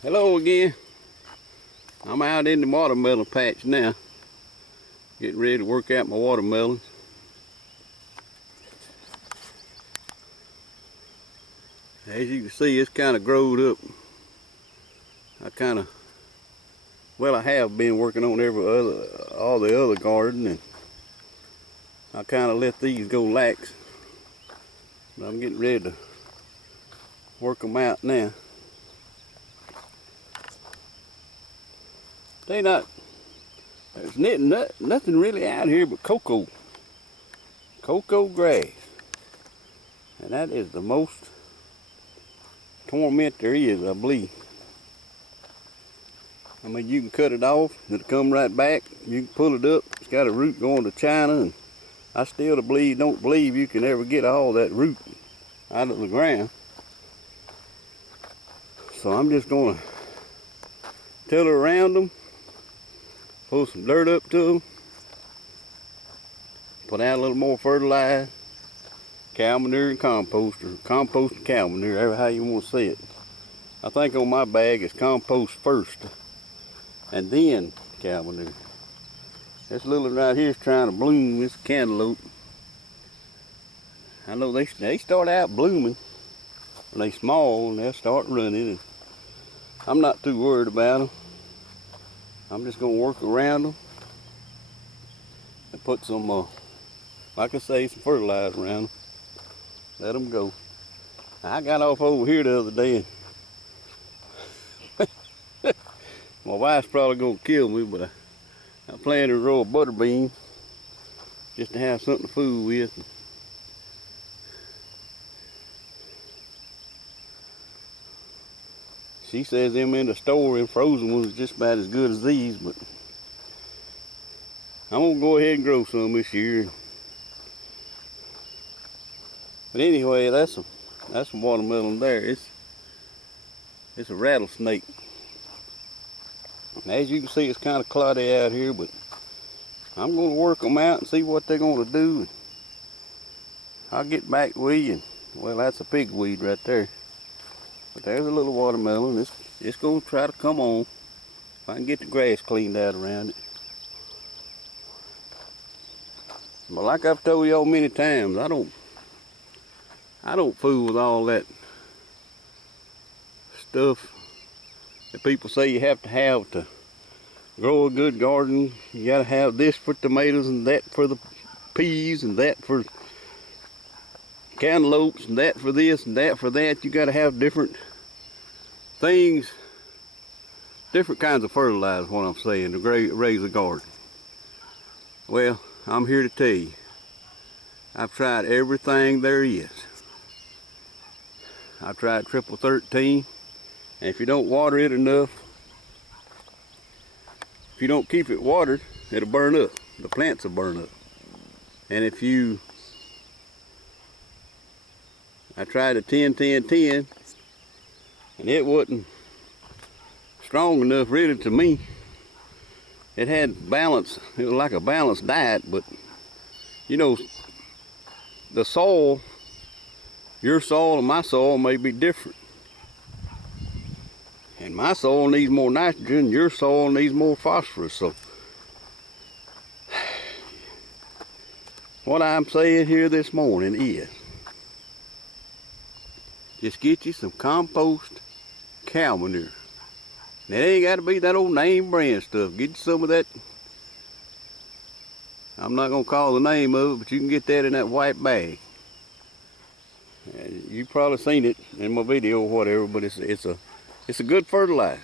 Hello again. I'm out in the watermelon patch now, getting ready to work out my watermelons. As you can see, it's kind of growed up. I have been working on all the other garden, and I kind of let these go lax. But I'm getting ready to work them out now. There's nothing really out here but cocoa grass, and that is the most torment there is, I believe. I mean, you can cut it off, it'll come right back. You can pull it up. It's got a root going to China, and I still don't believe you can ever get all that root out of the ground. So I'm just gonna tiller around them, pull some dirt up to them, put out a little more fertilizer, cow manure and compost, or compost and cow manure, however how you want to say it. I think on my bag it's compost first, and then cow manure. This little one right here is trying to bloom. This cantaloupe. I know they start out blooming when they small, and they'll start running. And I'm not too worried about them. I'm just gonna work around them and put some, like I say, some fertilizer around them. Let them go. I got off over here the other day, and my wife's probably gonna kill me, but I planted a row of butter beans just to have something to fool with. She says them in the store in frozen ones is just about as good as these, but I'm gonna go ahead and grow some this year. But anyway, that's some watermelon there. It's a rattlesnake. And as you can see, it's kind of cloudy out here, but I'm gonna work them out and see what they're gonna do. I'll get back with you. Well, that's a pigweed right there. But there's a little watermelon. It's gonna try to come on if I can get the grass cleaned out around it. But like I've told y'all many times, I don't fool with all that stuff that people say you have to grow a good garden. You gotta have this for tomatoes, and that for the peas, and that for cantaloupes, and that for this, and that for that. You gotta have different things, different kinds of fertilizer, is what I'm saying, to raise a garden. Well, I'm here to tell you, I've tried everything there is. I've tried triple 13, and if you don't water it enough, if you don't keep it watered, it'll burn up. The plants will burn up. And I tried a 10-10-10, and it wasn't strong enough really to me. It had balance. It was like a balanced diet, but you know, the soil, your soil and my soil may be different. And my soil needs more nitrogen, your soil needs more phosphorus. So what I'm saying here this morning is, just get you some compost cow manure. Now, it ain't got to be that old name brand stuff. Get you some of that. I'm not going to call the name of it, but you can get that in that white bag. And you've probably seen it in my video or whatever, but it's a good fertilizer.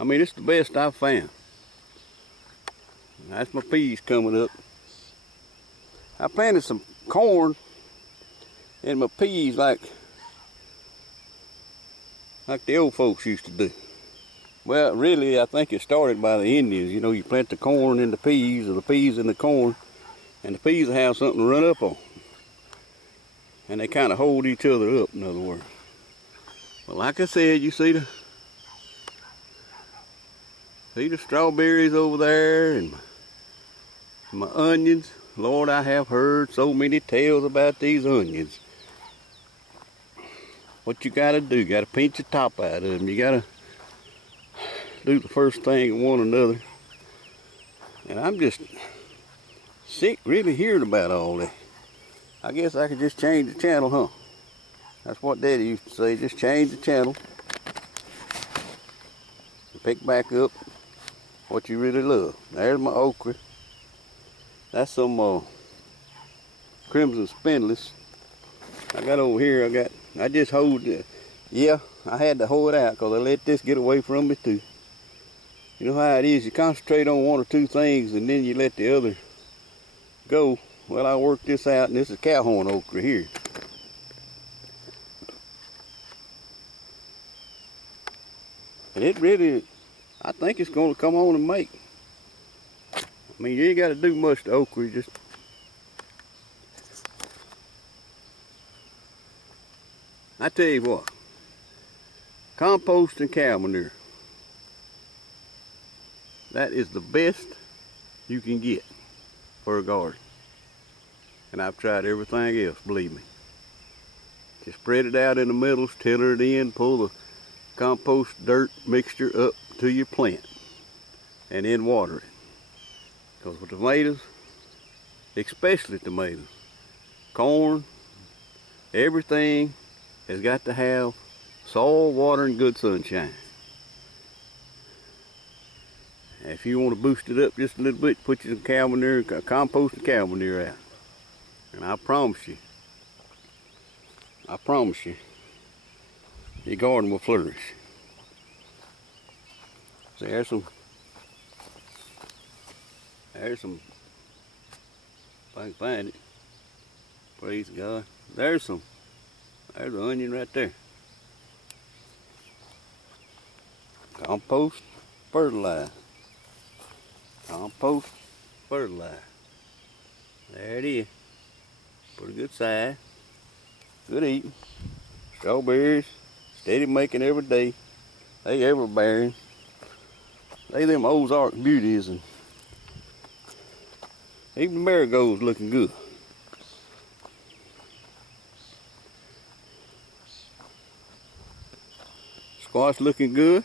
I mean, it's the best I've found. That's my peas coming up. I planted some corn in my peas like the old folks used to do. Well, really, I think it started by the Indians. You know, you plant the corn in the peas, or the peas in the corn, and the peas will have something to run up on. And they kind of hold each other up, in other words. But like I said, you see the strawberries over there, and my onions. Lord, I have heard so many tales about these onions. What you gotta do, you gotta pinch the top out of them. You gotta do the first thing and one another. And I'm just sick really hearing about all that. I guess I could just change the channel, huh? That's what Daddy used to say, just change the channel. And pick back up what you really love. There's my okra. That's some crimson spindless. I got over here, I just hoed it. Yeah, I had to hoe it out because I let this get away from me too. You know how it is, you concentrate on one or two things and then you let the other go. Well, I worked this out, and this is cowhorn okra here. And it really, I think it's going to come on and make. I mean, you ain't got to do much to okra, you just. I tell you what, compost and cow manure, that is the best you can get for a garden. And I've tried everything else, believe me. Just spread it out in the middle, tiller it in, pull the compost dirt mixture up to your plant, and then water it. Because with tomatoes, especially tomatoes, corn, everything has got to have soil, water, and good sunshine. And if you want to boost it up just a little bit, put you some cow manure, compost and cow manure out. And I promise you, your garden will flourish. So there's some, if I can find it, praise God. There's an onion right there. Compost, fertilize. Compost, fertilize. There it is. Pretty good size. Good eating. Strawberries, steady making every day. They ever bearing. They them Ozark beauties, and even the marigolds looking good. Squash looking good.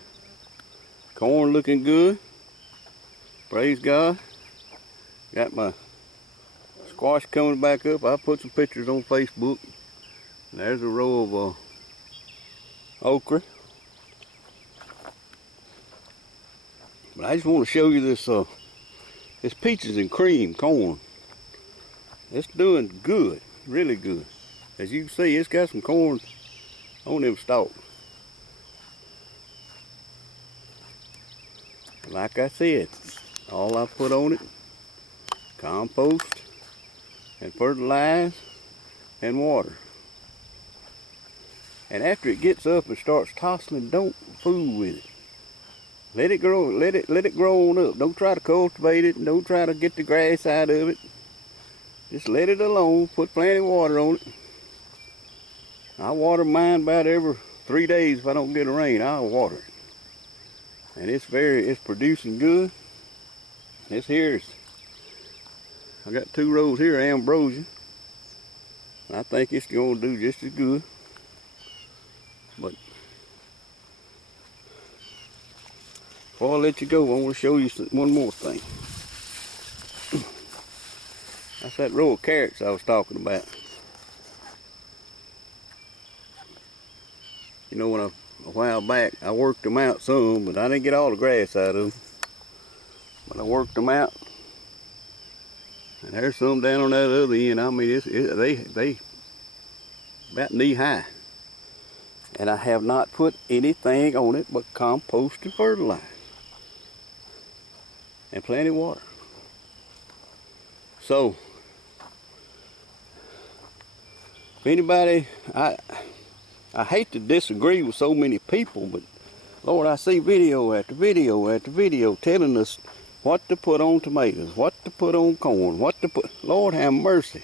Corn looking good. Praise God. Got my squash coming back up. I put some pictures on Facebook. And there's a row of okra. But I just want to show you this peaches and cream corn. It's doing good, really good. As you can see, it's got some corn on them stalks. Like I said, all I put on it, compost and fertilize and water. And after it gets up and starts tossing, don't fool with it. Let it grow, let it grow on up. Don't try to cultivate it, and don't try to get the grass out of it. Just let it alone, put plenty of water on it. I water mine about every 3 days if I don't get a rain, I'll water it. And it's producing good. This here I got 2 rows here of ambrosia. I think it's going to do just as good. But before I let you go, I want to show you one more thing. That's that row of carrots I was talking about. You know, a while back, I worked them out some, but I didn't get all the grass out of them. But I worked them out. And there's some down on that other end. I mean, they about knee high. And I have not put anything on it but compost and fertilizer. And plenty of water. So, if anybody, I hate to disagree with so many people, but Lord, I see video after video after video telling us what to put on tomatoes, what to put on corn, what to put. Lord have mercy.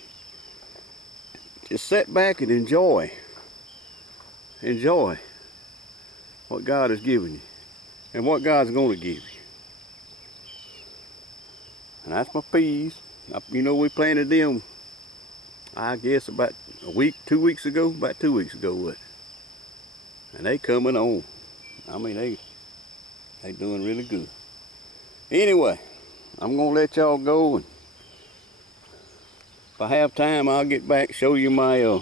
Just sit back and enjoy what God has given you and what God's going to give you. And that's my peas. You know, we planted them, I guess, about a week, 2 weeks ago, about 2 weeks ago. And they coming on. I mean, They doing really good. Anyway, I'm gonna let y'all go, and if I have time, I'll get back, show you my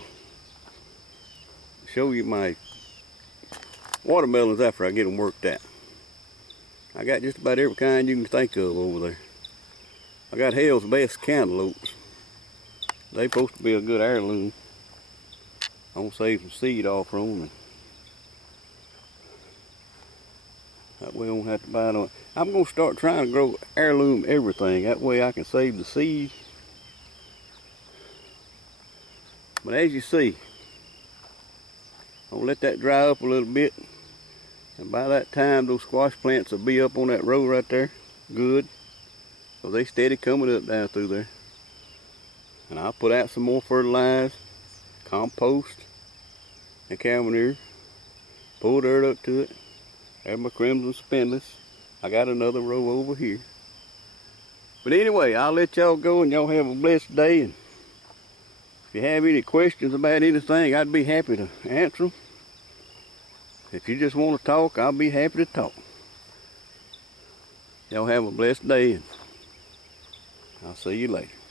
watermelons after I get them worked out. I got just about every kind you can think of over there. I got hell's best cantaloupes. They supposed to be a good heirloom. I'm gonna save some seed off from them. That way I don't have to buy no. I'm gonna start trying to grow heirloom everything. That way I can save the seed. But as you see, I'll let that dry up a little bit. And by that time, those squash plants will be up on that row right there. Good. So they steady coming up down through there. And I'll put out some more fertilizer, compost, and cow manure. Pull dirt up to it. Have my crimson spindless. I got another row over here. But anyway, I'll let y'all go, and y'all have a blessed day. And if you have any questions about anything, I'd be happy to answer them. If you just want to talk, I'll be happy to talk. Y'all have a blessed day, and I'll see you later.